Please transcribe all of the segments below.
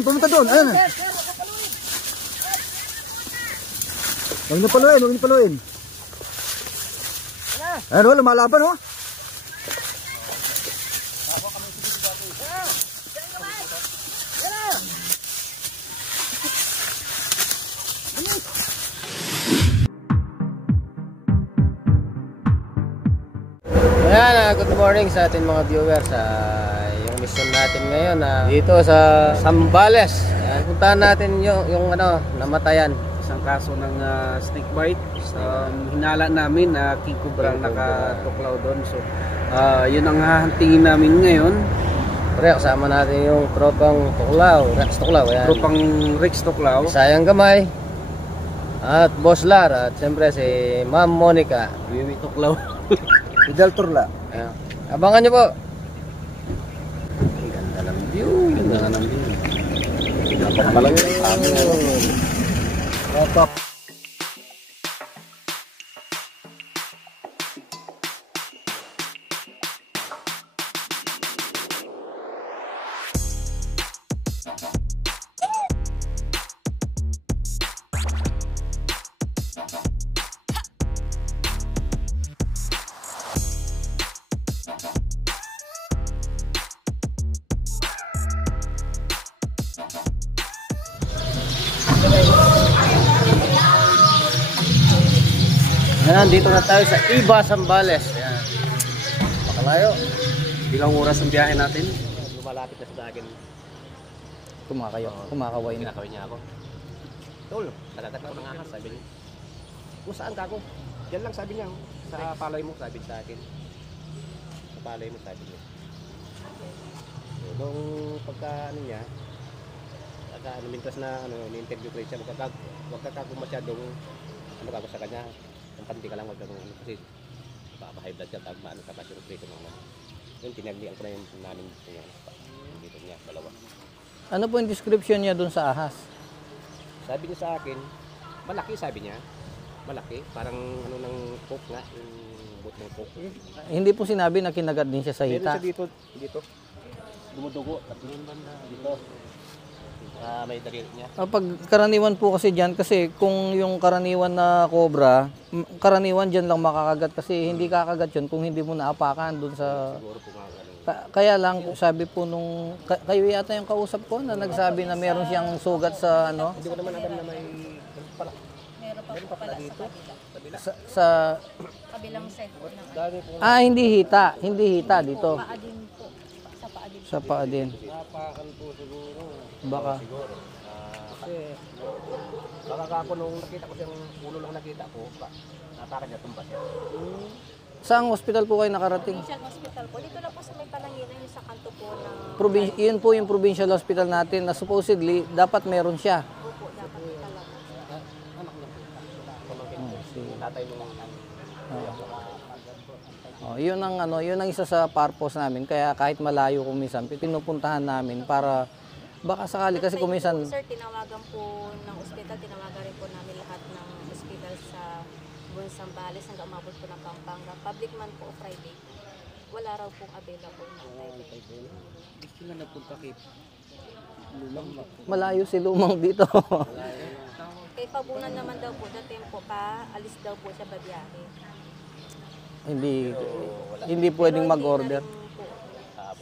doon, pumunta doon. Ayan. Huwag niyo paluin, huwag niyo paluin. Ayan o, lumalaban o. Ayan, good morning sa ating mga viewers. Yung mission natin ngayon dito sa Zambales. Ayan, puntahan natin yung namatayan. Isang kaso ng snake bite. Hinala namin na king cobra ang nakatuklaw doon. So, yun ang hahantingin namin ngayon. Pre, kasama natin yung tropang tuklaw, Rex Tuklaw. Ayan. Tropang Rex Tuklaw. Sayang Gamay. At Boss Lar. At siyempre si Ma'am Monica. Mimi Tuklaw. Idal Turla. Ayan. Abangan nyo po. Ang ganda ng view. Ang ganda ng view. Napakalang yung amin. Rotok. Ayan, dito na tayo sa Iba, Zambales. Ayan. Makalayo. Ilang oras ang biyahe natin? Lumalapit na sa akin. Kumakaway na. Kinakawin niya ako. Tol, nagagat ako ng ahas, sabi niya. Kung saan ka ako? Yan lang sabi niya. Sa palay mo, sabi sa akin. Sa palay mo, sabi niya. So, nung pagka niya, pagka mintas na ni-interview ko siya, wag ka masyadong ako sa kanya. Ang panti ka lang, wag kang kasi baka-high blood ka, maano ka pa siya ng naman. Yun, tinaglian ko na yung namin dito niya, dalawa. Ano po yung description niya dun sa ahas? Sabi niya sa akin, malaki sabi niya. Malaki, parang ng coke nga, yung boot ng coke. Hindi po sinabi na kinagat din siya sa hita. Meron siya dito. Dumudugo, at yun banda, dito. May daliri niya. Pag karaniwan po kasi dyan, kasi kung yung karaniwan na cobra, karaniwan dyan lang makakagat kasi hindi kakagat yun kung hindi mo naapakan dun sa... Siguro po Kaya lang, sabi po nung... Kayo yata yung kausap ko na nagsabi na meron siyang sugat sa ano? Hindi ko naman alam na may... Meron pa pala dito. Sa... Kabilang set po ng hindi hita. Hindi hita dito. paa din po. Sa paa din. Sa paa din. Napakan po siguro. Baka. Siguro. Kasi... Baka ako nung nakita ko siyang ulo lang nakita ko, natakan niya tumba siya. Saang hospital po kayo nakarating? Provincial Hospital po. Dito lang po sa may Palanginan, yung sa kanto po ng... Yun po yung provincial hospital natin na supposedly dapat meron siya. Opo, dapat talaga. Anak niya. Tatay mo lang. Yun ang isa sa purpose namin. Kaya kahit malayo kung minsan, pinupuntahan namin para baka sakali kasi kung minsan... Sir, tinawagan po ng ospital, tinawagan rin po namin lahat ng ospital sa Zambales hanggang umabot po ng Pampanga. Public man po Friday. Wala raw pong available na time. Gusto na nagpunta kay Malayo si Lumang dito. Kay Pabunan naman daw po, dating po pa, alis daw po siya babiyahe. hindi pwedeng mag-order.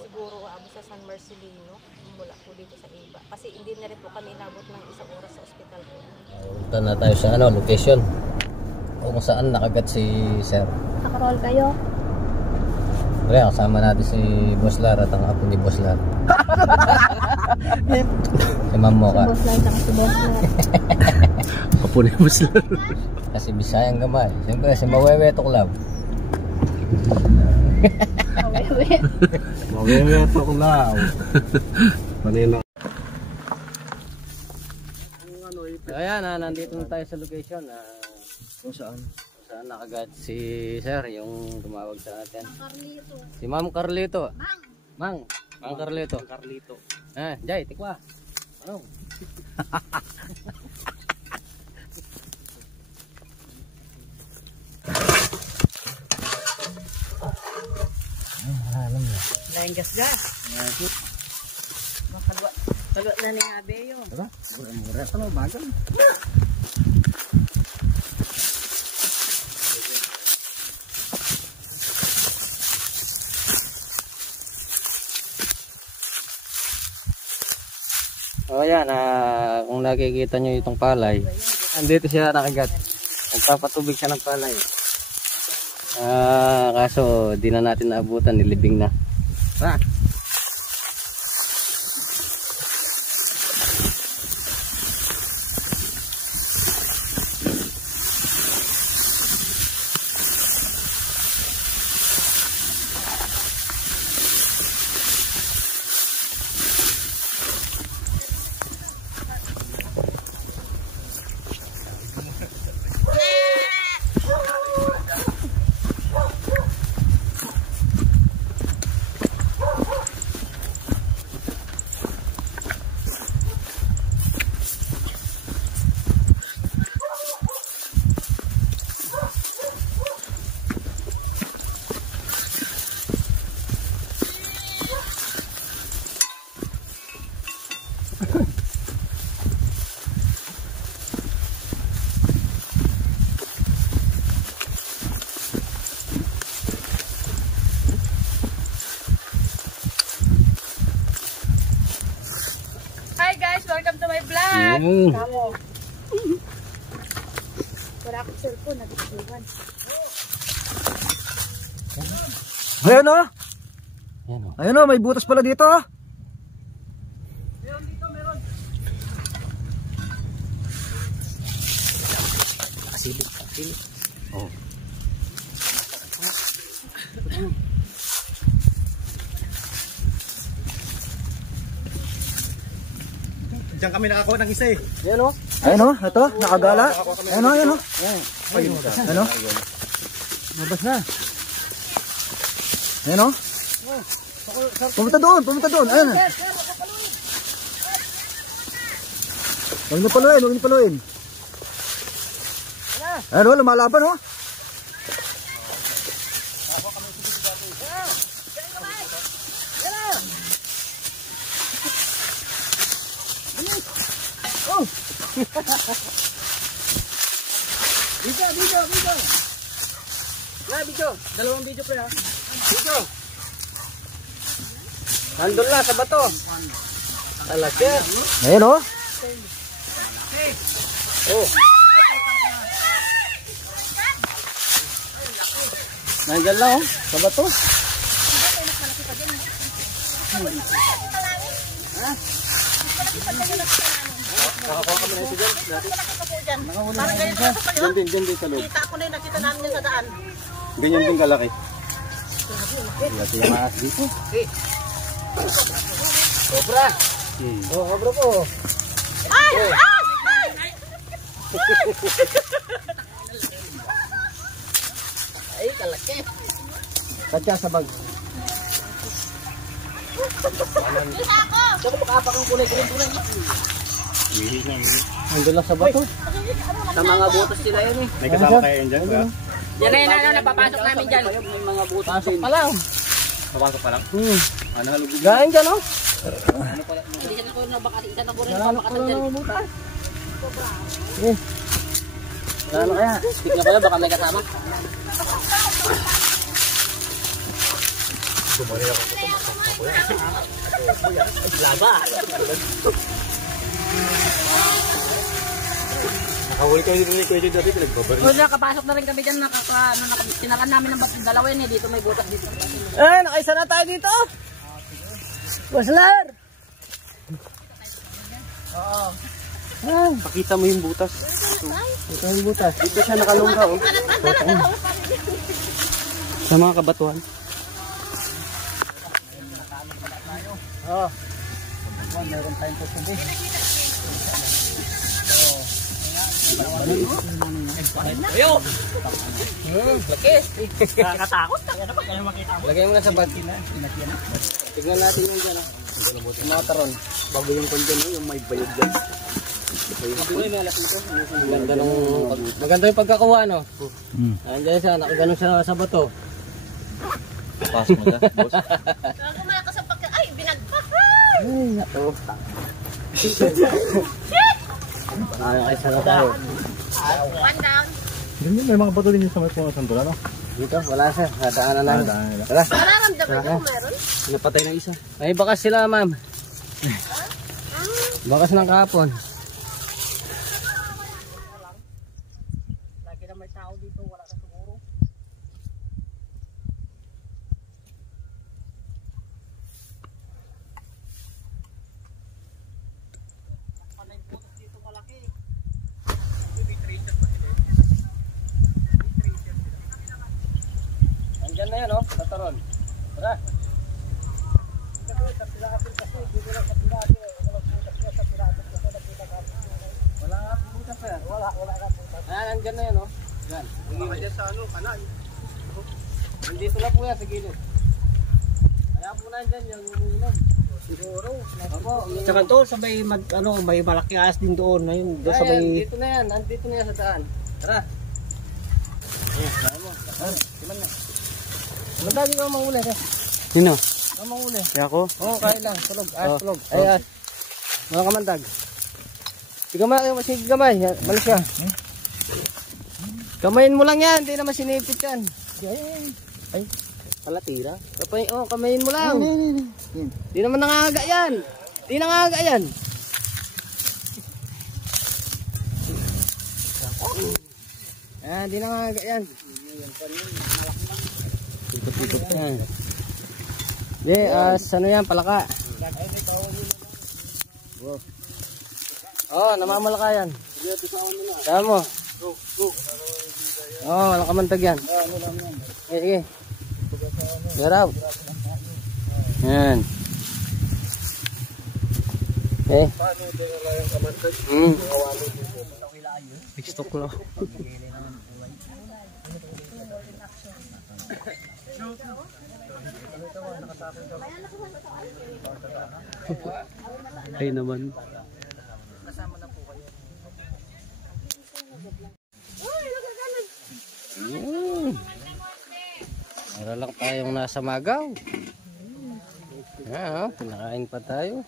Siguro aabot sa San Marcelino, mula po dito sa Iba. Kasi hindi na rin po kami inabot ng isang oras sa ospital po. Punta na tayo sa location. Kung saan nakagat si Sir. Nakaroll kayo? Kaya kasama natin si Boss Lar at ang apo ni Boss Lar. Si Ma'am Mocha. Si Boss Lar, si Boss Lar. Apo ni Boss Lar. Kasi Bisayang Gamay. Siyempre si Mawewe Tuklaw. Mawewe Tuklaw. Panino. Ayan, nandito na tayo sa location. Kung saan nakagat si Sir, yung tumawag sa atin. Si Ma'am Carlito. Ma'am Carlito. Jay, tikwa. Ano? Lain gas gas. Pagod na ni Abe yun. Diba? Mura-mura ka no, bagal. O yan, kung nakikita nyo itong palay, andito siya nakagat. Nagpapatubig siya ng palay. Kaso di na natin naabutan, nilibing na. Hi guys, welcome to my vlog. Kamo. Wala akong cellphone, nag-iwan. Ayun o. Yan o. Ayun o, may butas pala dito. Oh. Diyan kami nakakuha ng isa eh. Yan o. Ayun o, ito, nakagala. Ayun o, ayun o. Ayun o. Mabas na. Ayun o. Pumunta doon, pumunta doon. Ayun. Huwag niyo paluin, huwag niyo paluin. Ayun o, lumalaban o. Video. Dalawang video pre ha. Video. Nandun lang sa bato. Alaki. Ayun o. Oh. Nandiyan lang oh, sa bato. Nakakuha kami na ito dyan. Diyan din sa loob. Kita ko na yung nakita namin sa daan. Ganyan din kalaki. Ito yung maas dito. Cobra. Oh, cobra po. Ay! Ay! Ay! Ay, kalaki. Katya sa bag. Isa ako! Saan ko makapak ang kulay-kulay? Nandun lang sa bato. Sa mga butas sila yan eh. May kasama kayo yun dyan, ba? Yan na yun, napapasok namin dyan. May mga butas din. Pasok pa lang. Papasok pa lang? Ano halugin? Galing dyan oh. Hindi siya na ko na baka isa na ko rin napapakasal dyan. Ano kaya? Stick na pala, baka may kasama. Laba. Nakahuli kayo dito ni Kuya Jun dati, pinagbabaril. Kung nakapasok na rin kami dyan, tinakan namin ng dalawa yun eh. Dito may butas dito. Eh, nakaisa na tayo dito. Waslar. Pakita mo yung butas. Ito yung butas. Dito siya nakalungga oh. Sa mga kabatuhan. Oh. Meron tayong tutubi. Ayo! Laki! Nakatakot. Lagay mo na sa bag. Tignan natin yung dyan. Yung mga taron. Bago yung kondyan, yung may bayog dyan. Maganda yung pagkakuha, no? Andiyan siya, nakaganon siya sa bato. Pasok mo dyan, boss. Ako malakas ang pagka... Ay, binagpak! Ay, nato. May mga bato din yung sa may puno sandula, no? Dito, wala sir. Nadaanan namin. Tara. Nararamdaman ko meron? Napatay ng isa. May bakas sila, ma'am. Bakas ng kahapon. Andyan na yan, oh. Tataron. Tara. Wala nga pumunta sir. Wala nga pumunta. Ayan, andyan na yan, oh. Yan. Baka dyan sa ano, kanan. Nandito na po yan sa gilid. Kaya po nandyan yung uminom. Siguro. Opo. Tsaka doon sa may, may malaki ahas din doon. Ayun, doon sa Ayan, may... dito na yan. Nandito na yan sa daan. Tara. Ayan, kaya mo. Siman na. Mandali ka manguli eh. Sino? Ka manguli. Kaya ako? Oo, kaya lang. Tulog. Tulog. Ay, ay. Mga kamandag. Sige gamay. Malis ka. Kamayin mo lang yan. Hindi naman sinipit yan. Ay. Palatira. Kamayin mo lang. Hindi naman nangangaga yan. Hindi nangangaga yan. Hindi nangangaga yan. Ikot-ikot yan. Ano yan, palaka. Namamalaka yan. Kaya mo. Malakamantag yan. Sige. Garap. Yan. Stock lang. Ay naman. Para lang tayong nasa Magaw. Pinakain pa tayo.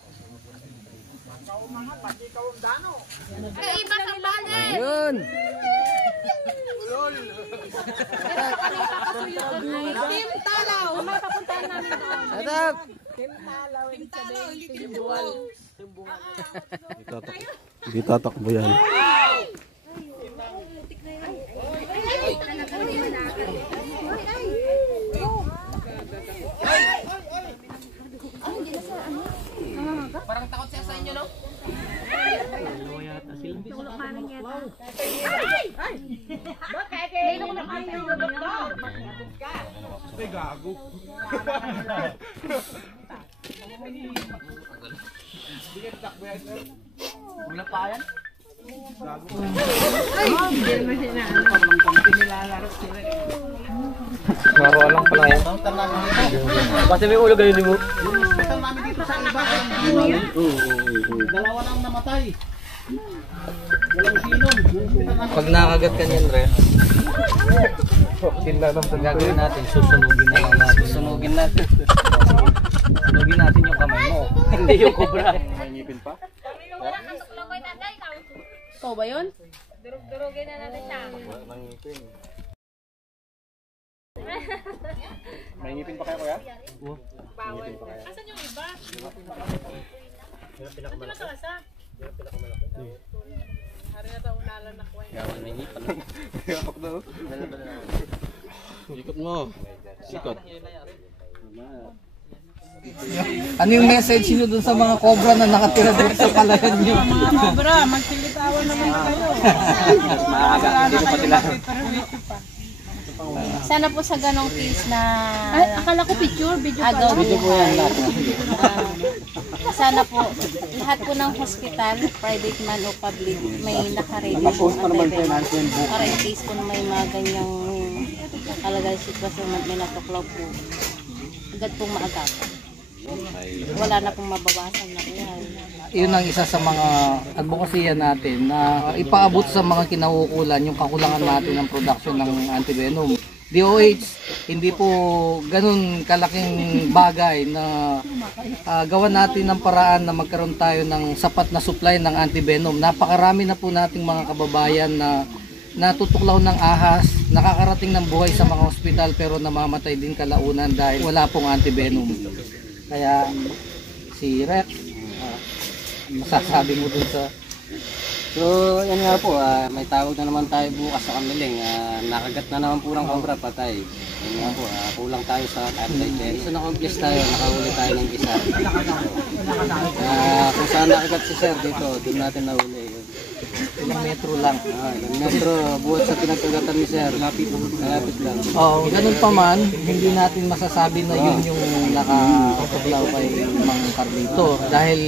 Iba sa bali! Yun! Team Talaw! Mapapuntahan namin doon. Atap! Team Talaw, hindi Team Buwal. Hindi tatakbo yan. Parang takot siya sa inyo, no? Wala pa yan? Laro lang pala yan. Kasi may ulo ganyan mo. Dalawa nang namatay. Walang sinom. Pag nakagat ka niyan, Re, gagawin natin, susunugin na lang natin. Sunugin natin. Sunugin natin yung kamay mo. Hindi yung cobra. May ngipin pa? Ikaw ba yun? Durug-durugin na natin siya. May ngipin. May ngipin pa kayo, kuya? Bawal. Asan yung iba? Ito matalasa. Hari na tayo unalan na kuwain. Yapak na, no? Ikot mo. Sikot. Ano yung message niyo dun sa mga cobra na nakatira dito sa palayan niyo? Mga cobra, magsilitawan naman kayo. Maaga. Hindi ko pa sila. Sana po sa ganong case na... Ay, akala ko picture, video agaw pala. buhay. Sana po, lahat po ng hospital, private man o public, may nakaready po ang anti-venom. Para in case po may mga ganyang kalagay sitwasyon na may natuklaw po, agad pong maagapan. Wala na pong mababasan na yan. Yun ang isa sa mga advokasya natin na ipaabot sa mga kinaukulan yung kakulangan natin ng production ng antivenom. DOH, hindi po ganun kalaking bagay na gawan natin ng paraan na magkaroon tayo ng sapat na supply ng antivenom. Napakarami na po nating mga kababayan na natutuklaw ng ahas, nakakarating ng buhay sa mga ospital pero namamatay din kalaunan dahil wala pong antivenom. Kaya si Rex, masasabi mo dun sa... So, yan nga po, may tawag na naman tayo bukas sa kamiling. Nakagat na naman po ng cobra, patay. Yan nga po, kulang tayo sa anti-venom. So, na-accomplish tayo, nakahuli tayo ng isa. Kung saan nakagat si sir dito, doon natin nahuli. Ilang metro lang. Ilang metro, buhat sa pinagkagatan ni sir. Malapit lang. Oo, ganun pa man, hindi natin masasabi na yun yung nakatuklaw kay Mang Carlito. Dahil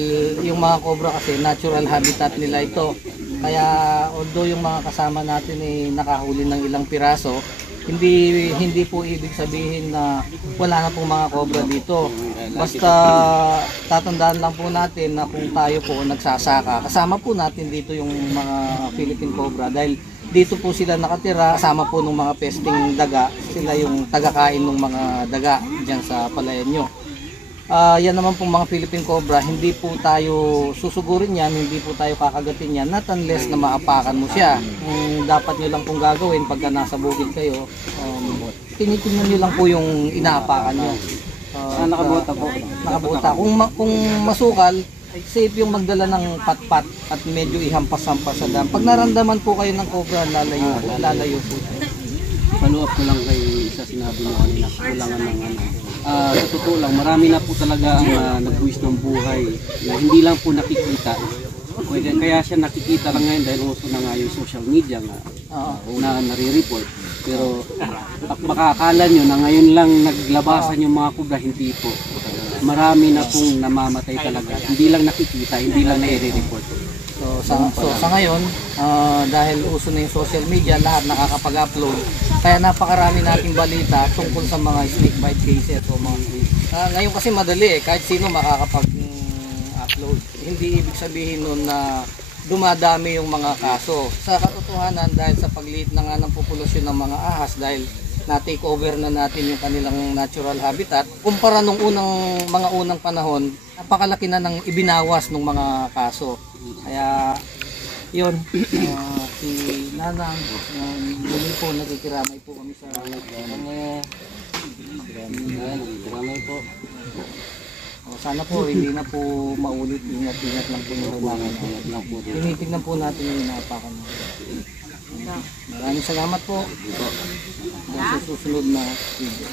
yung mga cobra kasi natural habitat nila ito. Kaya although yung mga kasama natin ay nakahuli ng ilang piraso, hindi po ibig sabihin na wala na pong mga cobra dito. Basta tatandaan lang po natin na kung tayo po nagsasaka, kasama po natin dito yung mga Philippine cobra dahil dito po sila nakatira, kasama po ng mga pesting daga, sila yung tagakain ng mga daga dyan sa palayan nyo. Yan naman pong mga Philippine cobra, hindi po tayo susugurin yan, hindi po tayo kakagatin yan, not unless na maapakan mo siya. Dapat nyo lang pong gagawin pagka nasa bukid kayo, tinitingnan nyo lang po yung inaapakan nyo. Nakabota po. Nakabota. Kung masukal, safe yung magdala ng patpat at medyo ihampas-hampas sa dam. Pag naramdaman po kayo ng cobra, lalayo po siya. Follow up ko lang kay isa sinabi mo kanina, kulangan ng sa totoo lang, marami na po talaga ang nagbuwis ng buhay na hindi lang po nakikita. Kaya siya nakikita lang ngayon dahil uso na nga yung social media nga na nare-report. Pero baka akala nyo na ngayon lang naglabasan yung mga kubra, hindi po. Marami na pong namamatay talaga. Hindi lang nakikita, hindi lang nare-report. So sa ngayon, dahil uso na yung social media, lahat nakakapag-upload. Kaya napakarami nating balita tungkol sa mga snake bite cases. O mga, ngayon kasi madali kahit sino makakapag-upload. Hindi ibig sabihin nun na dumadami yung mga kaso. Sa katotohanan, dahil sa pagliit na nga ng populasyon ng mga ahas, dahil na-take over na natin yung kanilang natural habitat, kumpara nung mga unang panahon, napakalaki na ng ibinawas ng mga kaso. Kaya yun, si Nanang, muli po nagkikiramay po kami sa Kiramay po. sana po hindi na po maulit, ingat-ingat lang po natin. Tinitignan po natin yung inaapakan. Maraming salamat po. Sa susunod na video.